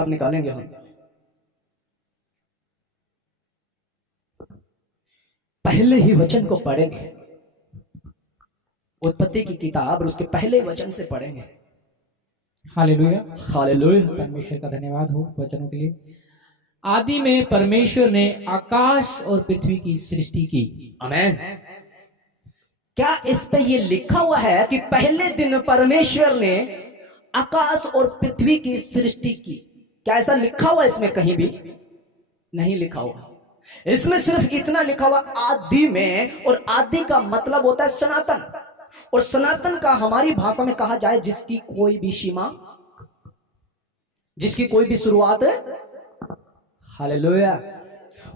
किताब निकालेंगे हम, पहले ही वचन को पढ़ेंगे, उत्पत्ति की किताब और उसके पहले वचन से पढ़ेंगे। Hallelujah, hallelujah. परमेश्वर का धन्यवाद हो वचनों के लिए। आदि में परमेश्वर ने आकाश और पृथ्वी की सृष्टि की। आमेन। क्या इस पे ये लिखा हुआ है कि पहले दिन परमेश्वर ने आकाश और पृथ्वी की सृष्टि की? क्या ऐसा लिखा हुआ इसमें? कहीं भी नहीं लिखा हुआ। इसमें सिर्फ इतना लिखा हुआ आदि में, और आदि का मतलब होता है सनातन, और सनातन का हमारी भाषा में कहा जाए जिसकी कोई भी सीमा, जिसकी कोई भी शुरुआत। हालेलुया।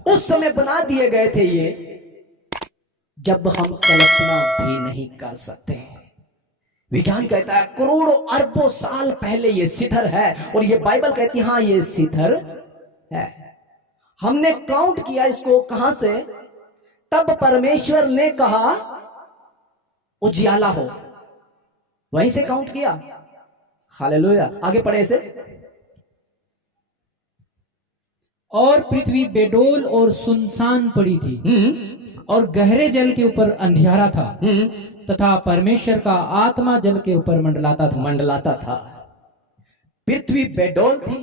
उस समय बना दिए गए थे ये जब हम कल्पना भी नहीं कर सकते। विज्ञान कहता है करोड़ों अरबों साल पहले ये सिथर है, और ये बाइबल कहती है हाँ ये सिथर है। हमने काउंट किया इसको कहां से? तब परमेश्वर ने कहा उजियाला हो, वहीं से काउंट किया। हालेलुया। आगे पढ़े इसे। और पृथ्वी बेडोल और सुनसान पड़ी थी, और गहरे जल के ऊपर अंधियारा था, तथा परमेश्वर का आत्मा जल के ऊपर मंडलाता था। पृथ्वी बेडोल थी।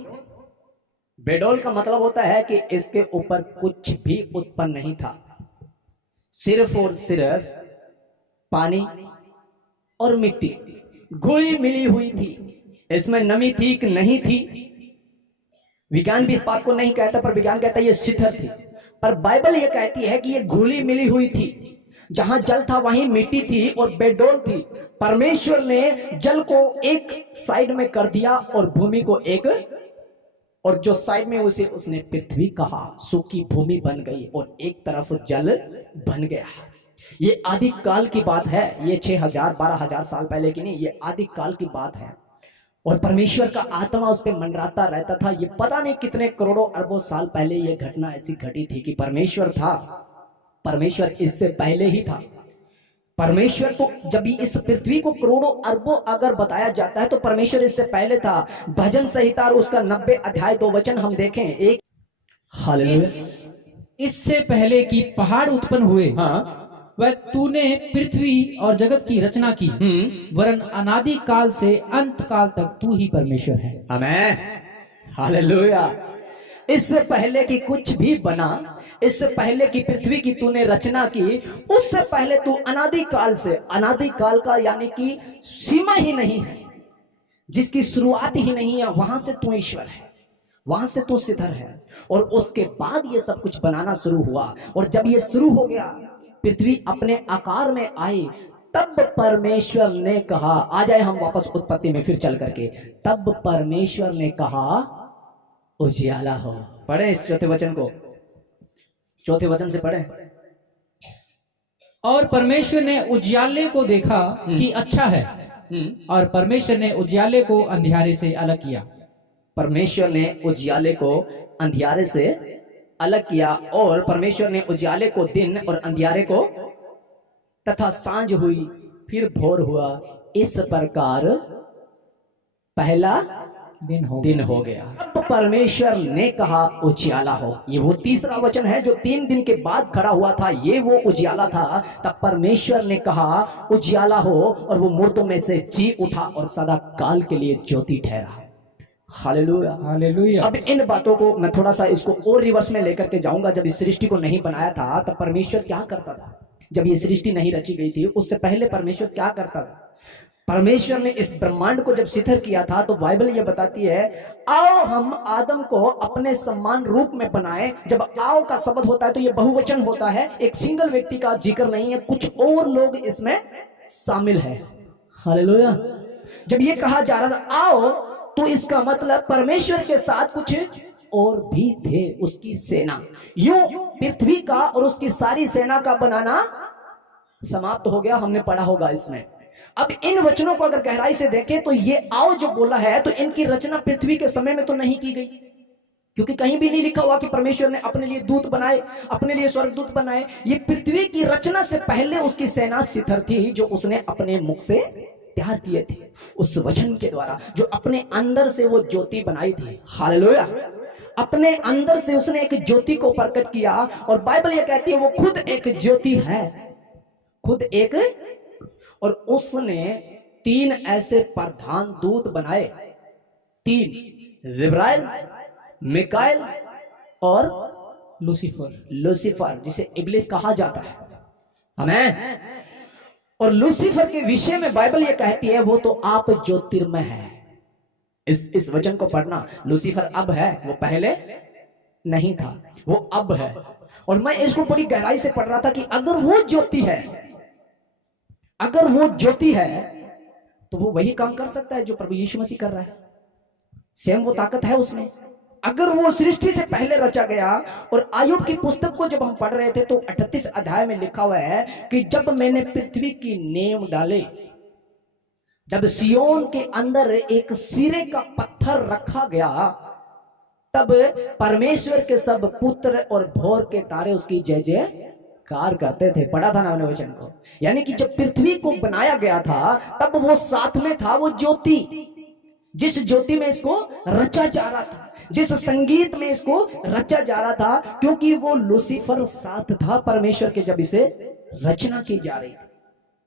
बेडोल का मतलब होता है कि इसके ऊपर कुछ भी उत्पन्न नहीं था, सिर्फ और सिर्फ पानी और मिट्टी घुली मिली हुई थी। इसमें नमी थी कि नहीं थी, विज्ञान भी इस बात को नहीं कहता, पर विज्ञान कहता है ये सिथर थी। पर बाइबल ये कहती है कि ये घुली मिली हुई थी। जहां जल था वहीं मिट्टी थी और बेडोल थी। परमेश्वर ने जल को एक साइड में कर दिया और भूमि को एक, और जो साइड में उसे उसने पृथ्वी कहा। सूखी भूमि बन गई और एक तरफ जल बन गया। ये आदि काल की बात है। ये 6000 12,000 साल पहले की नहीं, ये आदि काल की बात है। और परमेश्वर का आत्मा उस पर मंडराता रहता था। ये पता नहीं कितने करोड़ों अरबों साल पहले ये घटना ऐसी घटी थी कि परमेश्वर था। परमेश्वर इससे पहले ही था। परमेश्वर तो जब इस पृथ्वी को करोड़ों अरबों अगर बताया जाता है तो परमेश्वर इससे पहले था। भजन संहिता और उसका 90 अध्याय 2 वचन हम देखें। एक हालेलुया। इससे पहले कि पहाड़ उत्पन्न हुए, हाँ, वह तूने पृथ्वी और जगत की रचना की, वरन अनादि काल से अंत काल तक तू ही परमेश्वर है। आमेन। हालेलुया। इससे पहले कि कुछ भी बना, इससे पहले कि पृथ्वी की तूने रचना की, उससे पहले तू अनादि काल से, अनादि काल का यानी कि सीमा ही नहीं है, जिसकी शुरुआत ही नहीं है, वहां से तू ईश्वर है, वहां से तू सिद्धर है। और उसके बाद ये सब कुछ बनाना शुरू हुआ। और जब ये शुरू हो गया, पृथ्वी अपने आकार में आई, तब परमेश्वर ने कहा, आ जाए हम वापस उत्पत्ति में फिर चल करके। तब परमेश्वर ने कहा उजियाला हो। पढ़े इस चौथे वचन को, चौथे वचन से पढ़े। और परमेश्वर ने उजियाले को देखा कि अच्छा है, और परमेश्वर ने उजियाले को अंधियारे से अलग किया। परमेश्वर ने उजियाले को अंधियारे से अलग किया, और परमेश्वर ने उजियाले को दिन और अंधियारे को, तथा सांझ हुई फिर भोर हुआ। इस प्रकार पहला दिन हो गया। अब परमेश्वर ने कहा उजियाला हो। ये वो तीसरा वचन है जो 3 दिन के बाद खड़ा हुआ था। ये वो उजियाला था। तब परमेश्वर ने कहा उजियाला हो, और वो मुर्दों में से जी उठा और सदा काल के लिए ज्योति ठहरा। हालेलुया। हालेलुया। अब इन बातों को मैं थोड़ा सा इसको और रिवर्स में लेकर के जाऊंगा। जब इस सृष्टि को नहीं बनाया था तब परमेश्वर क्या करता था? जब ये सृष्टि नहीं रची गई थी उससे पहले परमेश्वर क्या करता था? परमेश्वर ने इस ब्रह्मांड को जब शिथिल किया था तो बाइबल ये बताती है, आओ हम आदम को अपने समान रूप में बनाएं। जब आओ का शब्द होता है तो ये बहुवचन होता है, एक सिंगल व्यक्ति का जिक्र नहीं है, कुछ और लोग इसमें शामिल है। हालेलुया। जब ये कहा जा रहा था आओ, तो इसका मतलब परमेश्वर के साथ कुछ और भी थे, उसकी सेना। यूं पृथ्वी का और उसकी सारी सेना का बनाना समाप्त हो गया। हमने पढ़ा होगा इसमें। अब इन वचनों को अगर गहराई से देखें तो ये आओ जो बोला है तो इनकी रचना पृथ्वी के समय में तो नहीं की गई, क्योंकि कहीं भी नहीं लिखा हुआ कि परमेश्वर ने अपने लिए दूत बनाए, अपने लिए स्वर्गदूत बनाए। ये पृथ्वी की रचना से पहले उसकी सेना सिथर थी जो उसने अपने मुख से तैयार किए थे उस वचन के द्वारा, जो अपने अंदर से वो ज्योति बनाई थी। हालेलुया। अपने अंदर से उसने एक ज्योति को प्रकट किया, और बाइबल ये कहती है वो खुद एक ज्योति है, खुद एक। और उसने 3 ऐसे प्रधान दूत बनाए, 3, जिब्राइल, मिकाएल और लूसीफर, जिसे इब्लिस कहा जाता है। आमीन। और लूसीफर के विषय में बाइबल ये कहती है वो तो आप ज्योतिर्मय है। इस वचन को पढ़ना, लूसीफर अब है, वो पहले नहीं था, वो अब है। और मैं इसको बड़ी गहराई से पढ़ रहा था कि अगर वो ज्योति है, अगर वो ज्योति है, तो वो वही काम कर सकता है जो प्रभु यीशु मसीह कर रहा है। सेम वो ताकत है उसमें। अगर वो सृष्टि से पहले रचा गया, और आयुब की पुस्तक को जब हम पढ़ रहे थे तो 38 अध्याय में लिखा हुआ है कि जब मैंने पृथ्वी की नींव डाले, जब सियोन के अंदर एक सिरे का पत्थर रखा गया, तब परमेश्वर के सब पुत्र और भोर के तारे उसकी जय जयकार करते थे। पढ़ा था ना हमने वचन को। यानी कि जब पृथ्वी को बनाया गया था तब वो साथ में था, वो ज्योति, जिस ज्योति में इसको रचा जा रहा था, जिस संगीत में इसको रचा जा रहा था, क्योंकि वो लूसीफर साथ था परमेश्वर के जब इसे रचना की जा रही थी,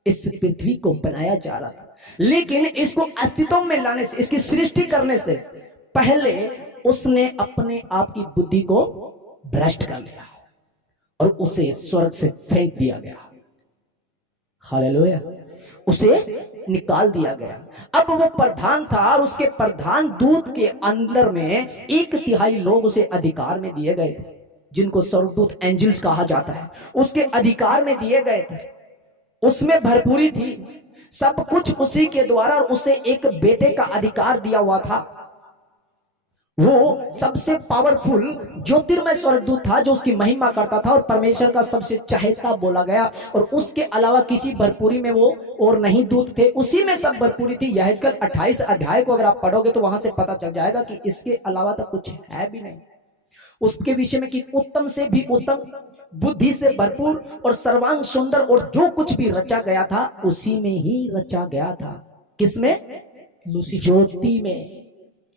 इस पृथ्वी को बनाया जा रहा था। लेकिन इसको अस्तित्व में लाने से, इसकी सृष्टि करने से पहले उसने अपने आप की बुद्धि को भ्रष्ट कर लिया और उसे स्वर्ग से फेंक दिया गया। हालेलुया। उसे निकाल दिया गया। अब वो प्रधान था और उसके प्रधान दूत के अंदर में 1/3 लोग उसे अधिकार में दिए गए थे, जिनको स्वर्गदूत एंजल्स कहा जाता है, उसके अधिकार में दिए गए थे। उसमें भरपूरी थी, सब कुछ उसी के द्वारा, और उसे एक बेटे का अधिकार दिया हुआ था। वो सबसे पावरफुल ज्योतिर्मय स्वर्गदूत था जो उसकी महिमा करता था और परमेश्वर का सबसे चहेता बोला गया, और उसके अलावा किसी भरपूरी में वो और नहीं दूत थे, उसी में सब भरपूरी थी। यहेजकेल 28 अध्याय को अगर आप पढ़ोगे तो वहां से पता चल जाएगा कि इसके अलावा तो कुछ है भी नहीं उसके विषय में, कि उत्तम से भी उत्तम, बुद्धि से भरपूर और सर्वांग सुंदर, और जो कुछ भी रचा गया था उसी में ही रचा गया था। किसमें? ज्योति में,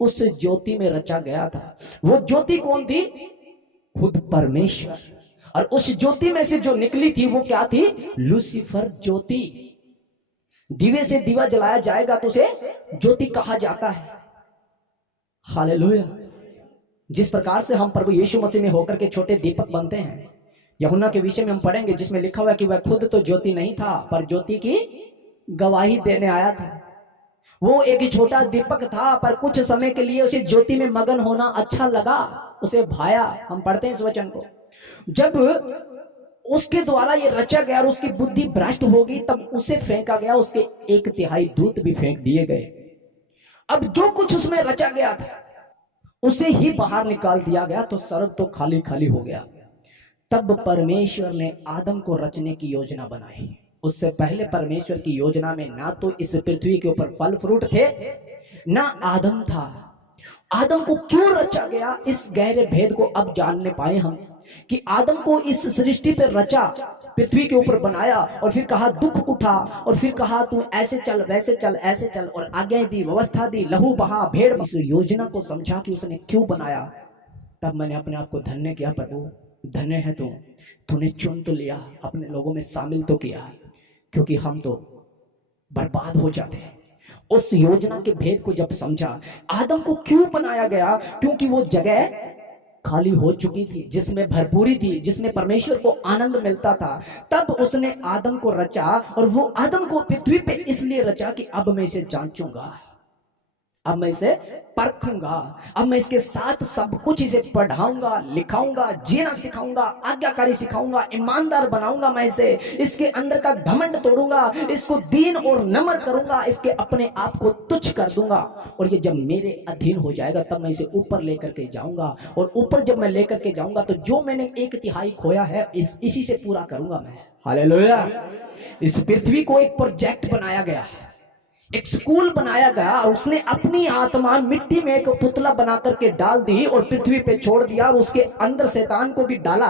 उस ज्योति में रचा गया था। वो ज्योति कौन थी? खुद परमेश्वर। और उस ज्योति में से जो निकली थी वो क्या थी? लूसीफर ज्योति। दिवे से दिवा जलाया जाएगा तो उसे ज्योति कहा जाता है। हालेलुया। जिस प्रकार से हम प्रभु यीशु मसीह में होकर के छोटे दीपक बनते हैं, यूहन्ना के विषय में हम पढ़ेंगे जिसमें लिखा हुआ है कि वह खुद तो ज्योति नहीं था पर ज्योति की गवाही देने आया था। वो एक छोटा दीपक था पर कुछ समय के लिए उसे ज्योति में मगन होना अच्छा लगा, उसे भाया। हम पढ़ते हैं इस वचन को। जब उसके द्वारा ये रचा गया और उसकी बुद्धि भ्रष्ट होगी तब उसे फेंका गया, उसके 1/3 दूत भी फेंक दिए गए। अब जो कुछ उसमें रचा गया था उसे ही बाहर निकाल दिया गया, तो स्वर्ग तो खाली खाली हो गया। तब परमेश्वर ने आदम को रचने की योजना बनाई। उससे पहले परमेश्वर की योजना में ना तो इस पृथ्वी के ऊपर फल फ्रूट थे, ना आदम था। आदम को क्यों रचा गया, इस गहरे भेद को अब जानने पाए हम, कि आदम को इस सृष्टि पर रचा, पृथ्वी के ऊपर बनाया, और फिर कहा दुख उठा, और फिर कहा तू ऐसे चल वैसे चल ऐसे चल, और आज्ञाएं दी, व्यवस्था दी, लहू बहा, भेड़। इस योजना को समझा कि उसने क्यों बनाया। तब मैंने अपने आप को धन्य किया, प्रभु धन्य है तू, तूने चुन तो लिया, अपने लोगों में शामिल तो किया, क्योंकि हम तो बर्बाद हो जाते हैं। उस योजना के भेद को जब समझा, आदम को क्यों बनाया गया, क्योंकि वो जगह खाली हो चुकी थी जिसमें भरपूरी थी, जिसमें परमेश्वर को आनंद मिलता था। तब उसने आदम को रचा, और वो आदम को पृथ्वी पे इसलिए रचा कि अब मैं इसे जांचूंगा, अब मैं इसे परखूंगा, अब मैं इसके साथ सब कुछ इसे पढ़ाऊंगा, लिखाऊंगा, जीना सिखाऊंगा, आज्ञाकारी सिखाऊंगा, ईमानदार बनाऊंगा, मैं इसे, इसके अंदर का घमंड तोड़ूंगा, इसको दीन और नम्र करूंगा, इसके अपने आप को तुच्छ कर दूंगा, और ये जब मेरे अधीन हो जाएगा तब मैं इसे ऊपर लेकर के जाऊंगा, और ऊपर जब मैं लेकर के जाऊंगा तो जो मैंने 1/3 खोया है इसी से पूरा करूंगा मैं। हालेलुया। इस पृथ्वी को एक प्रोजेक्ट बनाया गया, एक स्कूल बनाया गया और उसने अपनी आत्मा मिट्टी में एक पुतला बना करके डाल दी और पृथ्वी पे छोड़ दिया और उसके अंदर शैतान को भी डाला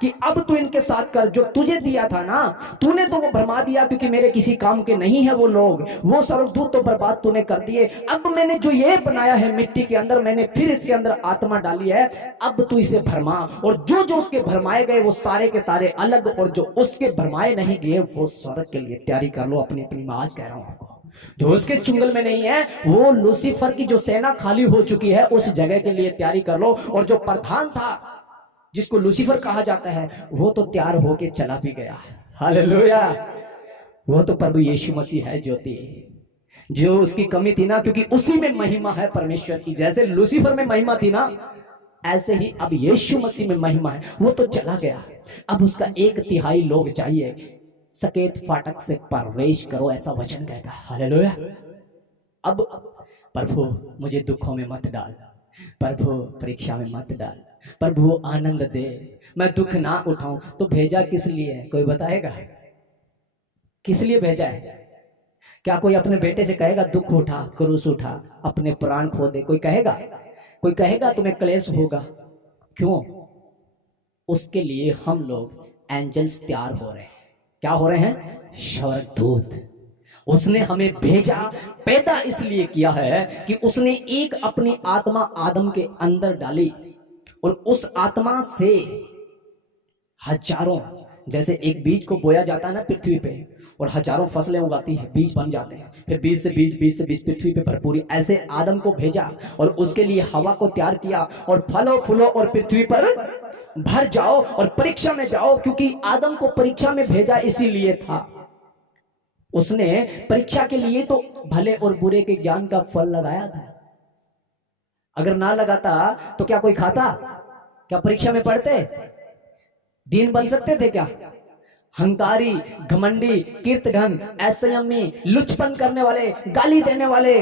कि अब तू इनके साथ कर जो तुझे दिया था ना, तूने तो वो भरमा दिया क्योंकि मेरे किसी काम के नहीं है वो लोग, वो स्वर्गदूत तो बर्बाद तूने कर दिए। अब मैंने जो ये बनाया है मिट्टी के अंदर, मैंने फिर इसके अंदर आत्मा डाली है, अब तू इसे भरमा। और जो जो उसके भरमाए गए वो सारे के सारे अलग, और जो उसके भरमाए नहीं गए वो स्वर्ग के लिए तैयारी कर लो अपनी अपनी। मैं आज कह रहा हूं आपको, जो उसके चुंगल में नहीं है वो लूसीफर की जो सेना खाली हो चुकी है उस जगह के लिए तैयारी कर लो। और जो प्रधान था जिसको लूसीफर कहा जाता है वो तो तैयार होके चला भी गया। हालेलुया। वो तो प्रभु यीशु मसीह है ज्योति, जो उसकी कमी थी ना, क्योंकि उसी में महिमा है परमेश्वर की। जैसे लूसीफर में महिमा थी ना, ऐसे ही अब यीशु मसीह में महिमा है। वो तो चला गया, अब उसका 1/3 लोग चाहिए। सकेत फाटक से प्रवेश करो ऐसा वचन कहता है। हालेलुया। अब प्रभु मुझे दुखों में मत डाल, प्रभु परीक्षा में मत डाल, प्रभु आनंद दे, मैं दुख ना उठाऊं। तो भेजा किस लिए है, कोई बताएगा? किस लिए भेजा है? क्या कोई अपने बेटे से कहेगा दुख उठा, क्रूस उठा, अपने प्राण खो दे? कोई कहेगा? कोई कहेगा तुम्हें क्लेश होगा? क्यों? उसके लिए हम लोग एंजल्स तैयार हो रहे हैं। क्या हो रहे हैं? स्वर्गदूत। उसने हमें भेजा, पैदा इसलिए किया है कि उसने एक अपनी आत्मा आदम के अंदर डाली, और उस आत्मा से हजारों, जैसे एक बीज को बोया जाता है ना पृथ्वी पे, और हजारों फसलें उगाती है, बीज बन जाते हैं, फिर बीज से बीज, बीज से बीज, पृथ्वी पे भरपूरी। ऐसे आदम को भेजा और उसके लिए हवा को तैयार किया, और फलो फूलो और पृथ्वी पर भर जाओ और परीक्षा में जाओ, क्योंकि आदम को परीक्षा में भेजा इसीलिए था। उसने परीक्षा के लिए तो भले और बुरे के ज्ञान का फल लगाया था। अगर ना लगाता तो क्या कोई खाता? क्या परीक्षा में पढ़ते? दीन बन सकते थे क्या? हंकारी, घमंडी, कीर्तघन, असंयमी, लुचपन करने वाले, गाली देने वाले,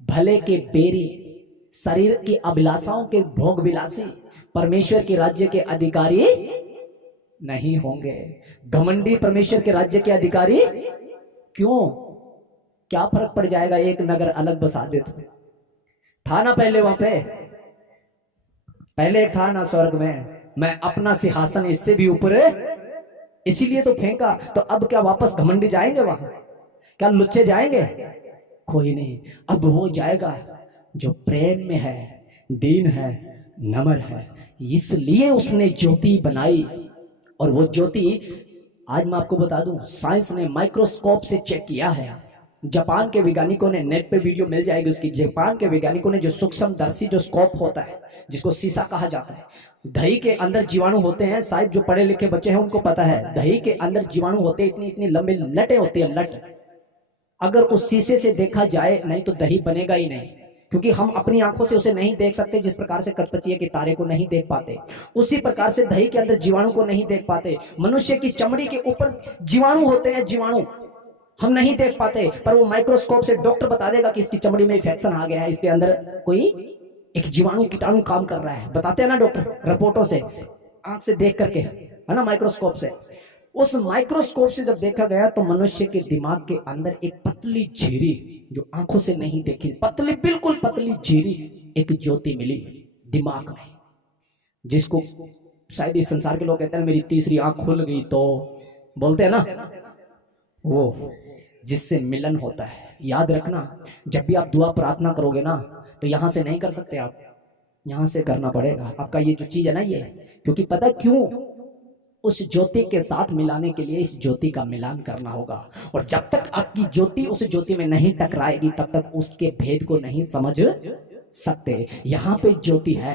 भले के बेरी, शरीर की अभिलाषाओं के भोग विलासी परमेश्वर के राज्य के अधिकारी नहीं होंगे। घमंडी परमेश्वर के राज्य के अधिकारी क्यों? क्या फर्क पड़ जाएगा एक नगर अलग बसा दे तो? था ना पहले वहां पे, पहले एक था ना स्वर्ग में, मैं अपना सिंहासन इससे भी ऊपर है, इसीलिए तो फेंका। तो अब क्या वापस घमंडी जाएंगे वहां? क्या लुच्चे जाएंगे? कोई नहीं। अब वो जाएगा जो प्रेम में है, दीन है, नम्र है। इसलिए उसने ज्योति बनाई, और वो ज्योति आज मैं आपको बता दूं, साइंस ने माइक्रोस्कोप से चेक किया है। जापान के वैज्ञानिकों ने, नेट पे वीडियो मिल जाएगी उसकी, जापान के वैज्ञानिकों ने जो सूक्ष्मदर्शी जो स्कोप होता है, जिसको शीशा कहा जाता है, दही के अंदर जीवाणु होते हैं। शायद जो पढ़े लिखे बच्चे हैं उनको पता है, दही के अंदर जीवाणु होते हैं, इतनी इतनी लंबे लटे होती है, लट। अगर उस शीशे से देखा जाए नहीं तो दही बनेगा ही नहीं, क्योंकि हम अपनी आंखों से उसे नहीं देख सकते। जिस प्रकार से कठपुतलिया के तारे को नहीं देख पाते, उसी प्रकार से दही के अंदर जीवाणु को नहीं देख पाते। मनुष्य की चमड़ी के ऊपर जीवाणु होते हैं, जीवाणु हम नहीं देख पाते, पर वो माइक्रोस्कोप से डॉक्टर बता देगा कि इसकी चमड़ी में इन्फेक्शन आ गया है, इसके अंदर कोई एक जीवाणु कीटाणु काम कर रहा है। बताते हैं ना डॉक्टर, रिपोर्टों से, आंख से देख करके, है ना, माइक्रोस्कोप से। उस माइक्रोस्कोप से जब देखा गया तो मनुष्य के दिमाग के अंदर एक पतली झिरी, जो आंखों से नहीं देखी, पतली, बिल्कुल पतली झिरी, एक ज्योति मिली दिमाग में, जिसको शायद इस संसार के लोग कहते हैं मेरी तीसरी आंख खुल गई, तो बोलते हैं ना, वो जिससे मिलन होता है। याद रखना, जब भी आप दुआ प्रार्थना करोगे ना, तो यहां से नहीं कर सकते आप, यहां से करना पड़ेगा। आपका ये जो चीज है ना, ये, क्योंकि पता क्यों? उस ज्योति के साथ मिलाने के लिए इस ज्योति का मिलान करना होगा। और जब तक आपकी ज्योति उस ज्योति में नहीं टकराएगी तब तक उसके भेद को नहीं समझ सकते। यहां पे ज्योति है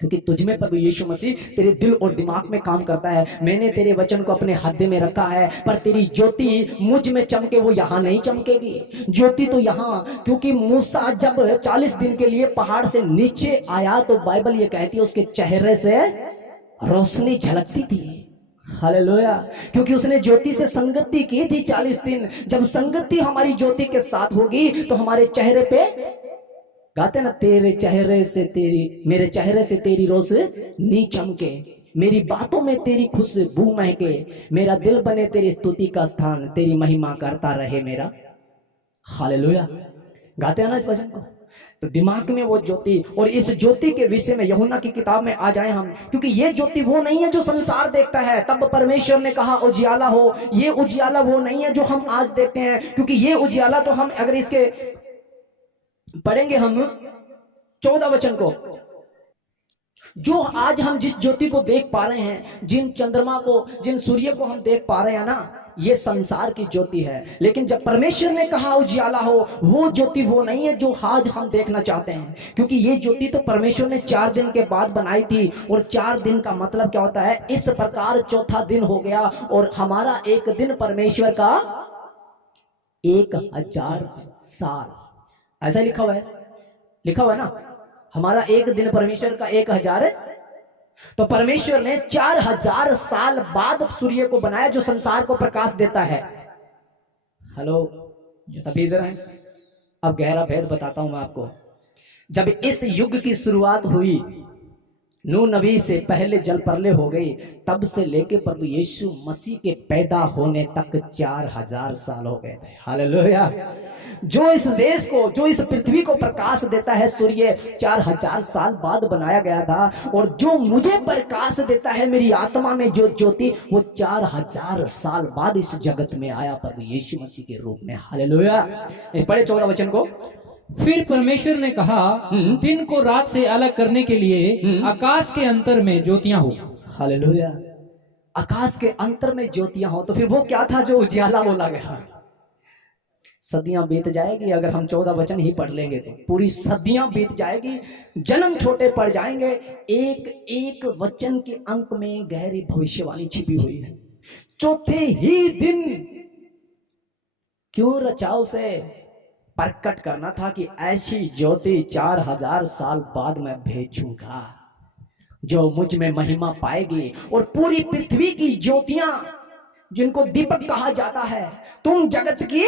क्योंकि तुझमें प्रभु यीशु मसीह तेरे दिल और दिमाग में काम करता है। मैंने तेरे वचन को अपने हृदय में रखा है, पर तेरी ज्योति मुझ में चमके, वो यहां नहीं चमकेगी। ज्योति तो यहां, क्योंकि मूसा जब 40 दिन के लिए पहाड़ से नीचे आया तो बाइबल ये कहती है उसके चेहरे से रोशनी झलकती थी। हालेलुया। क्योंकि उसने ज्योति से संगति की थी 40 दिन। जब संगति हमारी ज्योति के साथ होगी तो हमारे चेहरे पे, गाते ना, तेरे चेहरे से तेरी, मेरे चेहरे से तेरी रोशनी चमके, मेरी बातों में तेरी खुशबू महके, मेरा दिल बने तेरी स्तुति का स्थान, तेरी महिमा करता रहे मेरा हालेलुया। गाते हैं ना इस वचन को? तो दिमाग में वो ज्योति, और इस ज्योति के विषय में यूहन्ना की किताब में आ जाए हम, क्योंकि ये ज्योति वो नहीं है जो संसार देखता है। तब परमेश्वर ने कहा उजियाला हो। ये उजियाला वो नहीं है जो हम आज देखते हैं, क्योंकि ये उजियाला तो हम अगर इसके पढ़ेंगे हम 14 वचन को, जो आज हम जिस ज्योति को देख पा रहे हैं, जिन चंद्रमा को, जिन सूर्य को हम देख पा रहे हैं ना, ये संसार की ज्योति है। लेकिन जब परमेश्वर ने कहा उजियाला हो, वो ज्योति वो नहीं है जो आज हम देखना चाहते हैं, क्योंकि ये ज्योति तो परमेश्वर ने 4 दिन के बाद बनाई थी। और 4 दिन का मतलब क्या होता है? इस प्रकार चौथा दिन हो गया, और हमारा एक दिन परमेश्वर का 1000 साल, ऐसा लिखा हुआ है, लिखा हुआ है ना, हमारा एक दिन परमेश्वर का 1000। तो परमेश्वर ने 4000 साल बाद सूर्य को बनाया, जो संसार को प्रकाश देता है। हेलो, सभी इधर हैं? अब गहरा भेद बताता हूं मैं आपको। जब इस युग की शुरुआत हुई, नूह नबी से पहले जल प्रलय हो गई, तब से लेके प्रभु यीशु मसीह के पैदा होने तक 4000 साल हो गए थे। हालेलुया। जो इस देश को, जो इस पृथ्वी को प्रकाश देता है सूर्य, 4000 साल बाद बनाया गया था। और जो मुझे प्रकाश देता है मेरी आत्मा में जो ज्योति, वो 4000 साल बाद इस जगत में आया प्रभु यीशु मसीह के रूप में। हालेलुया। पढ़े 14 वचन को। फिर परमेश्वर ने कहा, दिन को रात से अलग करने के लिए आकाश के अंतर में ज्योतियां हो। हालेलुया। आकाश के अंतर में ज्योतियां हो। तो फिर वो क्या था जो उजियाला बोला गया? सदियां बीत जाएगी, अगर हम 14 वचन ही पढ़ लेंगे तो पूरी सदियां बीत जाएगी, जन्म छोटे पड़ जाएंगे। एक एक वचन के अंक में गहरी भविष्यवाणी छिपी हुई है। चौथे ही दिन क्यों रचाओ से प्रकट करना था कि ऐसी ज्योति 4000 साल बाद मैं भेजूंगा, जो मुझ में महिमा पाएगी। और पूरी पृथ्वी की ज्योतियां, जिनको दीपक कहा जाता है, तुम जगत की,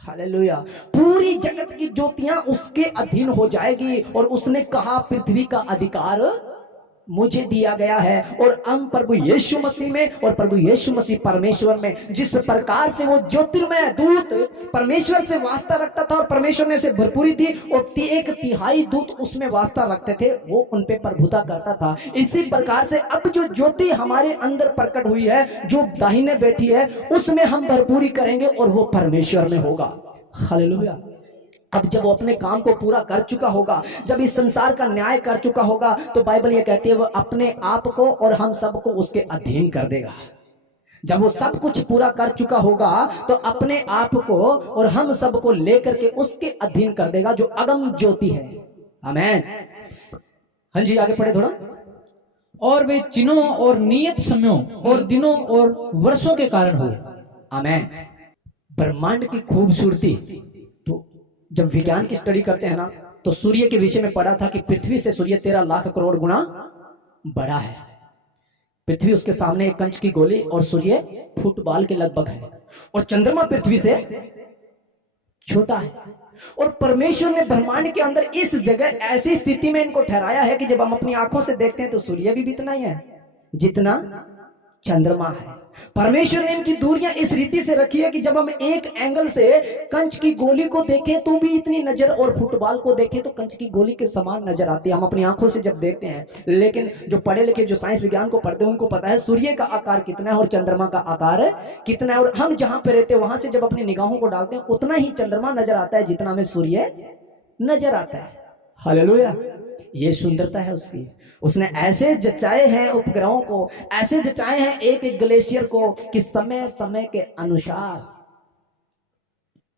हालेलुया, पूरी जगत की ज्योतियां उसके अधीन हो जाएगी। और उसने कहा पृथ्वी का अधिकार मुझे दिया गया है। और हम प्रभु यीशु मसीह में, और प्रभु यीशु मसीह परमेश्वर में, जिस प्रकार से वो ज्योतिर्मय दूत परमेश्वर से वास्ता रखता था और परमेश्वर ने उसे भरपूरी दी, और 1/3 दूत उसमें वास्ता रखते थे, वो उन पे प्रभुता करता था। इसी प्रकार से अब जो ज्योति हमारे अंदर प्रकट हुई है, जो दाहिने बैठी है, उसमें हम भरपूरी करेंगे और वो परमेश्वर में होगा। हालेलुया। अब जब वो अपने काम को पूरा कर चुका होगा, जब इस संसार का न्याय कर चुका होगा, तो बाइबल ये कहती है वो अपने आप को और हम सबको उसके अधीन कर देगा। जब वो सब कुछ पूरा कर चुका होगा, तो अपने आप को और हम सबको लेकर के उसके अधीन कर देगा, जो अगम ज्योति है। आमेन। हाँ जी, आगे पढ़े थोड़ा। और वे चिन्हों और नियत समयों और दिनों और वर्षों के कारण हो। आमेन। ब्रह्मांड की खूबसूरती, तो जब विज्ञान की स्टडी करते हैं ना, तो सूर्य के विषय में पढ़ा था कि पृथ्वी से सूर्य 13 लाख करोड़ गुना बड़ा है। पृथ्वी उसके सामने एक कंच की गोली और सूर्य फुटबॉल के लगभग है, और चंद्रमा पृथ्वी से छोटा है। और परमेश्वर ने ब्रह्मांड के अंदर इस जगह ऐसी स्थिति में इनको ठहराया है कि जब हम अपनी आंखों से देखते हैं तो सूर्य भी इतना ही है जितना चंद्रमा है। परमेश्वर ने इनकी दूरियां इस रीति से रखी है कि जब हम एक एंगल से कंच की गोली को देखें तो भी इतनी नजर, और फुटबॉल को देखें तो कंच की गोली के समान नजर आती है, हम अपनी आंखों से जब देखते हैं। लेकिन जो पढ़े लिखे, जो साइंस विज्ञान को पढ़ते हैं, उनको पता है सूर्य का आकार कितना है और चंद्रमा का आकार कितना है। और हम जहां पे रहते हैं वहां से जब अपनी निगाहों को डालते हैं, उतना ही चंद्रमा नजर आता है जितना हमें सूर्य नजर आता है। हालेलुया। ये सुंदरता है उसकी। उसने ऐसे जचाए हैं उपग्रहों को, ऐसे जचाए हैं एक एक ग्लेशियर को, कि समय समय के अनुसार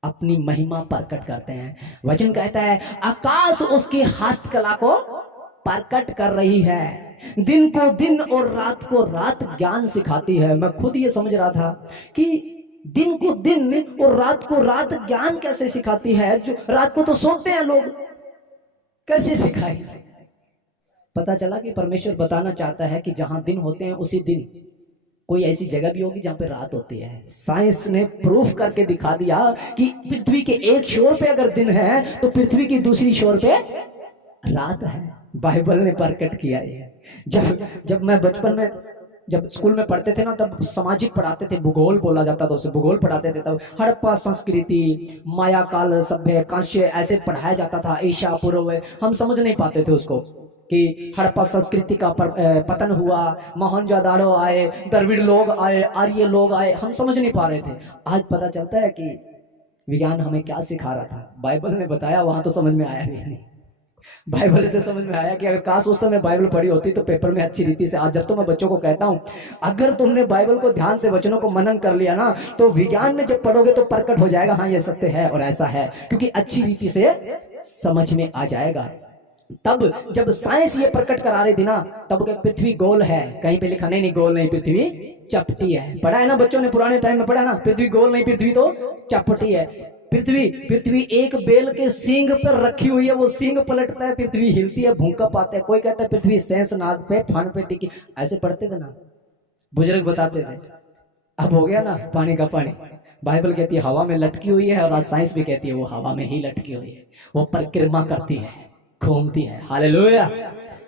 अपनी महिमा प्रकट करते हैं। वचन कहता है आकाश उसकी हस्तकला को प्रकट कर रही है, दिन को दिन और रात को रात ज्ञान सिखाती है। मैं खुद ये समझ रहा था कि दिन को दिन और रात को रात ज्ञान कैसे सिखाती है। जो रात को तो सोते हैं लोग, कैसे सिखाएगी? पता चला कि परमेश्वर बताना चाहता है कि जहां दिन होते हैं उसी दिन कोई ऐसी जगह भी होगी जहां पे रात होती है। साइंस ने प्रूफ करके दिखा दिया कि पृथ्वी के एक छोर पे अगर दिन है तो पृथ्वी की दूसरी छोर पे रात है। बाइबल ने प्रकट किया ये। जब मैं बचपन में जब स्कूल में पढ़ते थे ना, तब सामाजिक पढ़ाते थे, भूगोल बोला जाता था उसे, भूगोल पढ़ाते थे। तब हड़प्पा संस्कृति, माया काल सभ्य, कांस्य ऐसे पढ़ाया जाता था, एशिया पूर्व। हम समझ नहीं पाते थे उसको कि हड़प्पा संस्कृति का पतन हुआ, मोहनजोदाड़ो आए, द्रविड़ लोग आए, आर्य लोग आए, हम समझ नहीं पा रहे थे। आज पता चलता है कि विज्ञान हमें क्या सिखा रहा था, बाइबल ने बताया, वहां तो समझ में आया भी नहीं। बाइबल से समझ में आया कि अगर काश उस समय बाइबल पढ़ी होती तो पेपर में अच्छी रीति से। आज जब तो मैं बच्चों को कहता हूं, अगर तुमने बाइबल को ध्यान से, वचनों को मनन कर लिया ना, तो विज्ञान में जब पढ़ोगे तो प्रकट हो जाएगा, हाँ ये सत्य है और ऐसा है, क्योंकि अच्छी रीति से समझ में आ जाएगा। तब जब साइंस ये प्रकट करा रही थी ना, तब क्या पृथ्वी गोल है, कहीं पे लिखा नहीं, गोल नहीं, पृथ्वी चपटी है। पढ़ा है ना बच्चों ने, पुराने टाइम में पढ़ा ना, पृथ्वी गोल नहीं, पृथ्वी तो चपटी है। पृथ्वी एक बेल के सींग पर रखी हुई है, वो सींग पलटता है, पृथ्वी हिलती है, भूकंप आता है। कोई कहता है पृथ्वी शेष नाग पे, फन पे टिकी, ऐसे पढ़ते थे ना, बुजुर्ग बताते थे। अब हो गया ना पानी का पानी। बाइबल कहती है हवा में लटकी हुई है, और आज साइंस भी कहती है वो हवा में ही लटकी हुई है, वो परिक्रमा करती है, घूमती है। हालेलुया,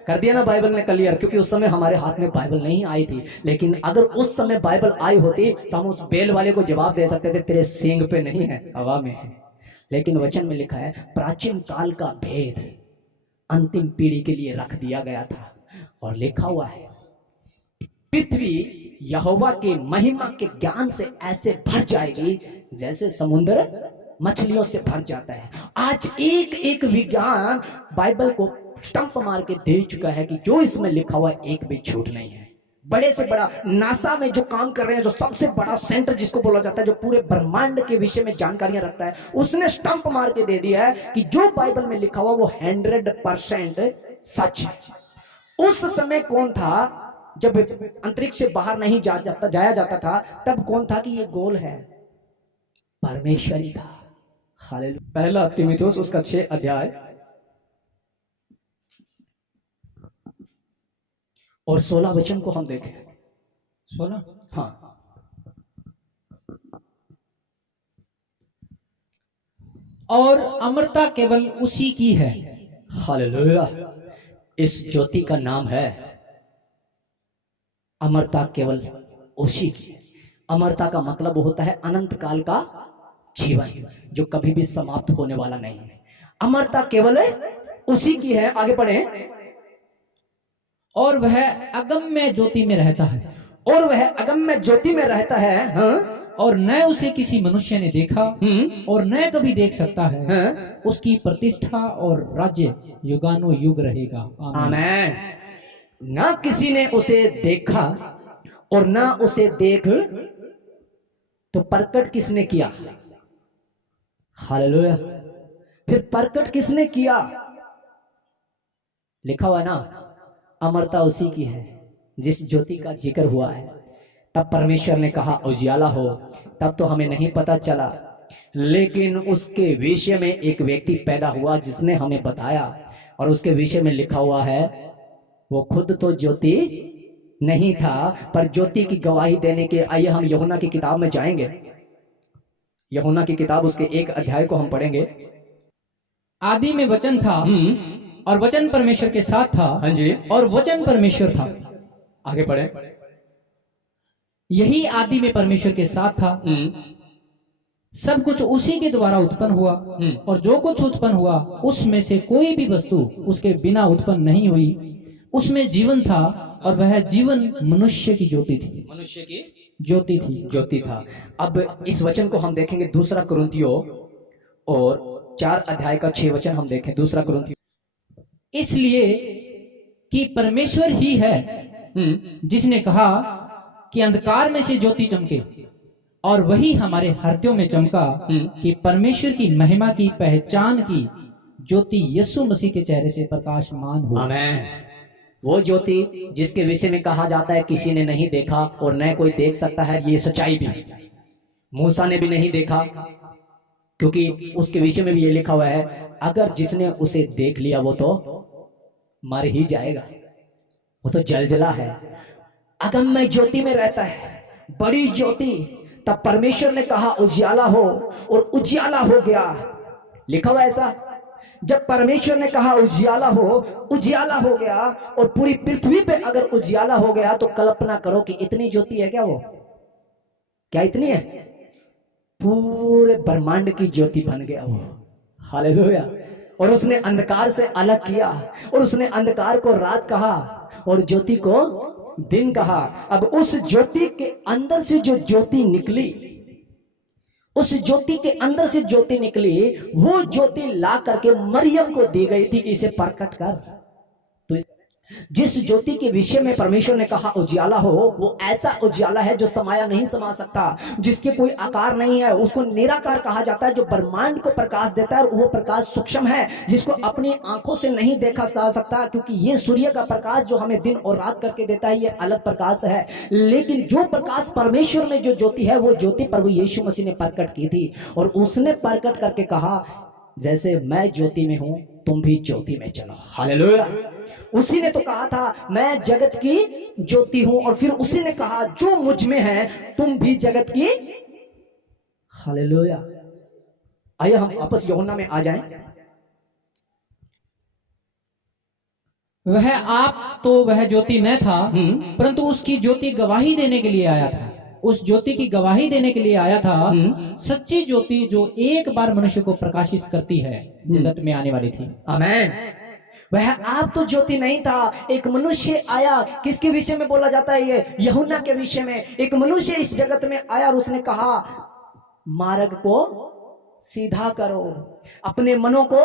कर दिया ना बाइबल ने क्लियर, क्योंकि उस समय हमारे हाथ में बाइबल नहीं आई थी। लेकिन अगर उस समय बाइबल आई होती तो हम उस बेल वाले को जवाब दे सकते थे, तेरे सींग पे नहीं है, हवा में है। लेकिन वचन में लिखा है प्राचीन काल का भेद अंतिम पीढ़ी के लिए रख दिया गया था, और लिखा हुआ है पृथ्वी यहोवा के महिमा के ज्ञान से ऐसे भर जाएगी जैसे समुद्र मछलियों से भर जाता है। आज एक एक विज्ञान बाइबल को स्टंप मार के दे चुका है कि जो इसमें लिखा हुआ एक भी झूठ नहीं है। बड़े से बड़ा नासा में जो काम कर रहे हैं, जो सबसे बड़ा सेंटर जिसको बोला जाता है, जो पूरे ब्रह्मांड के विषय में जानकारियां रखता है, उसने स्टंप मार के दे दिया है कि जो बाइबल में लिखा हुआ वो 100% सच है। उस समय कौन था जब अंतरिक्ष से बाहर नहीं जाया जाता था, तब कौन था कि ये गोल है? परमेश्वर ही था। हालेलुया। पहला तीमुथियुस उसका 6 अध्याय और 16 वचन को हम देखें। 16, हाँ, और अमरता केवल उसी की है। हालेलुया। इस ज्योति का नाम है अमरता, केवल उसी की। अमरता का मतलब होता है अनंत काल का जीवन, जो कभी भी समाप्त होने वाला नहीं है। अमरता केवल उसी की है। आगे पढ़ें। और वह अगम्य ज्योति में रहता है, और वह अगम्य ज्योति में रहता है। हाँ? और न उसे किसी मनुष्य ने देखा और न कभी देख सकता है। हाँ? उसकी प्रतिष्ठा और राज्य युगानो युग रहेगा। आमीन। ना किसी ने उसे देखा और ना उसे देख, तो प्रकट किसने किया? हालेलुया। फिर प्रकट किसने किया? लिखा हुआ ना, अमरता उसी की है। जिस ज्योति का जिक्र हुआ है, तब परमेश्वर ने कहा उजियाला हो, तब तो हमें नहीं पता चला, लेकिन उसके विषय में एक व्यक्ति पैदा हुआ जिसने हमें बताया, और उसके विषय में लिखा हुआ है वो खुद तो ज्योति नहीं था, पर ज्योति की गवाही देने के। आइए हम यूहन्ना की किताब में जाएंगे। यूहन्ना की किताब उसके 1 अध्याय को हम पढ़ेंगे। आदि में वचन था और वचन परमेश्वर के साथ था। हाँ जी। और वचन परमेश्वर था। आगे पढ़े। यही आदि में परमेश्वर के साथ था। सब कुछ उसी के द्वारा उत्पन्न हुआ, और जो कुछ उत्पन्न हुआ उसमें से कोई भी वस्तु उसके बिना उत्पन्न नहीं हुई। उसमें जीवन था, और वह जीवन मनुष्य की ज्योति थी। मनुष्य की ज्योति था। अब इस वचन को हम देखेंगे 2 कुरिन्थियों और 4 अध्याय का 6 वचन हम देखें। 2 कुरिन्थियों। इसलिए कि परमेश्वर ही है जिसने कहा कि अंधकार में से ज्योति चमके, और वही हमारे हृदयों में चमका कि परमेश्वर की महिमा की पहचान की ज्योति यीशु मसीह के चेहरे से प्रकाशमान हो। आमीन। वो ज्योति जिसके विषय में कहा जाता है किसी ने नहीं देखा और न कोई देख सकता है। ये सच्चाई भी, मूसा ने भी नहीं देखा, क्योंकि उसके विषय में भी ये लिखा हुआ है अगर जिसने उसे देख लिया वो तो मर ही जाएगा, वो तो जलजला है। अगम्य ज्योति में रहता है, बड़ी ज्योति। तब परमेश्वर ने कहा उजियाला हो, और उजियाला हो गया। लिखा हुआ ऐसा। जब परमेश्वर ने कहा उजियाला हो, उजियाला हो गया। और पूरी पृथ्वी पे अगर उजियाला हो गया तो कल्पना करो कि इतनी ज्योति है क्या? वो क्या इतनी है? पूरे ब्रह्मांड की ज्योति बन गया वो। हालेलुया। और उसने अंधकार से अलग किया, और उसने अंधकार को रात कहा और ज्योति को दिन कहा। अब उस ज्योति के अंदर से जो ज्योति निकली, उस ज्योति के अंदर से ज्योति निकली, वो ज्योति ला करके मरियम को दी गई थी कि इसे प्रकट कर। तो जिस ज्योति के विषय में परमेश्वर ने कहा उजियाला हो, वो ऐसा उजियाला है जो समाया नहीं समा सकता, जिसके कोई आकार नहीं है। उसको निराकार कहा जाता है, जो ब्रह्मांड को प्रकाश देता है। और वो प्रकाश सूक्ष्म है, जिसको अपनी आंखों से नहीं देखा जा सकता, क्योंकि ये सूर्य का प्रकाश जो हमें दिन और रात करके देता है, ये अलग प्रकाश है। लेकिन जो प्रकाश परमेश्वर में जो ज्योति है, वो ज्योति प्रभु यीशु मसीह ने प्रकट की थी। और उसने प्रकट करके कहा, जैसे मैं ज्योति में हूं, तुम भी ज्योति में चलो। हालेलुया। उसी ने तो कहा था मैं जगत की ज्योति हूं, और फिर उसी ने कहा जो मुझ में है तुम भी जगत की। हालेलुया। आइए हम वापस यूहन्ना में आ जाएं। वह आप तो वह ज्योति न था, परंतु उसकी ज्योति गवाही देने के लिए आया था। उस ज्योति की गवाही देने के लिए आया था, सच्ची ज्योति जो एक बार मनुष्य को प्रकाशित करती है, जगत में आने वाली थी। आमेन। वह आप तो ज्योति नहीं था, एक मनुष्य आया। किसके विषय में बोला जाता है? ये यूहन्ना के विषय में। एक मनुष्य इस जगत में आया और उसने कहा मार्ग को सीधा करो, अपने मनों को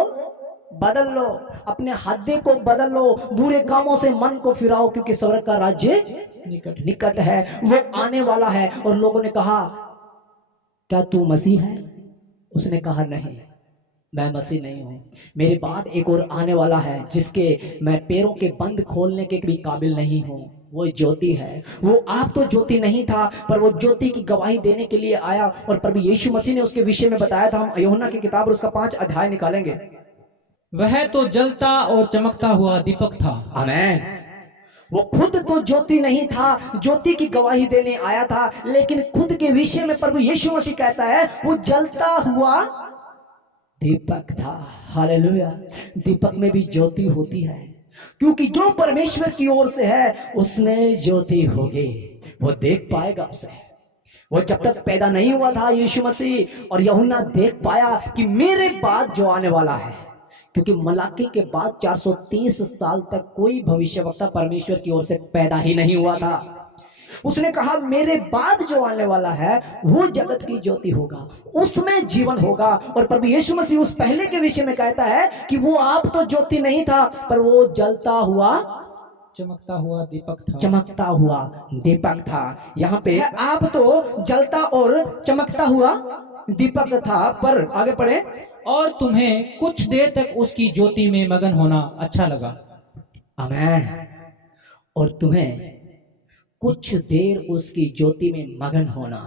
बदल लो, अपने हृदय को बदल लो, बुरे कामों से मन को फिराओ, क्योंकि स्वर्ग का राज्य निकट है, वो आने वाला है। और लोगों ने कहा क्या तू मसीह है? उसने कहा नहीं, मैं मसीह नहीं हूं, मेरे बाद एक और आने वाला है जिसके मैं पैरों के बंद खोलने के भी काबिल नहीं हूं। वो ज्योति है। वो आप तो ज्योति नहीं था, पर वो ज्योति की गवाही देने के लिए आया। और प्रभु यीशु मसीह ने उसके विषय में बताया था। हम यूहन्ना की किताब और उसका 5 अध्याय निकालेंगे। वह तो जलता और चमकता हुआ दीपक था। आमेन। वो खुद तो ज्योति नहीं था, ज्योति की गवाही देने आया था, लेकिन खुद के विषय में प्रभु यीशु मसीह कहता है वो जलता हुआ दीपक था। हालेलुया। दीपक में भी ज्योति होती है, क्योंकि जो परमेश्वर की ओर से है उसमें ज्योति होगी। वो देख पाएगा उसे। वो जब तक पैदा नहीं हुआ था यीशु मसीह, और यूहन्ना देख पाया कि मेरे बाद जो आने वाला है, क्योंकि मलाकी के बाद 430 साल तक कोई भविष्यवक्ता परमेश्वर की ओर से पैदा ही नहीं हुआ था। उसने कहा मेरे बाद जो आने वाला है वो जगत की ज्योति होगा, उसमें जीवन होगा। और प्रभु यीशु मसीह उस पहले के विषय में कहता है कि वो आप तो ज्योति नहीं था, पर वो जलता हुआ चमकता हुआ दीपक था। चमकता हुआ दीपक था। यहाँ पे आप तो जलता और चमकता हुआ दीपक था, पर आगे पढ़े, और तुम्हें कुछ देर तक उसकी ज्योति में मगन होना अच्छा लगा। आमेन। और तुम्हें कुछ देर उसकी ज्योति में मगन होना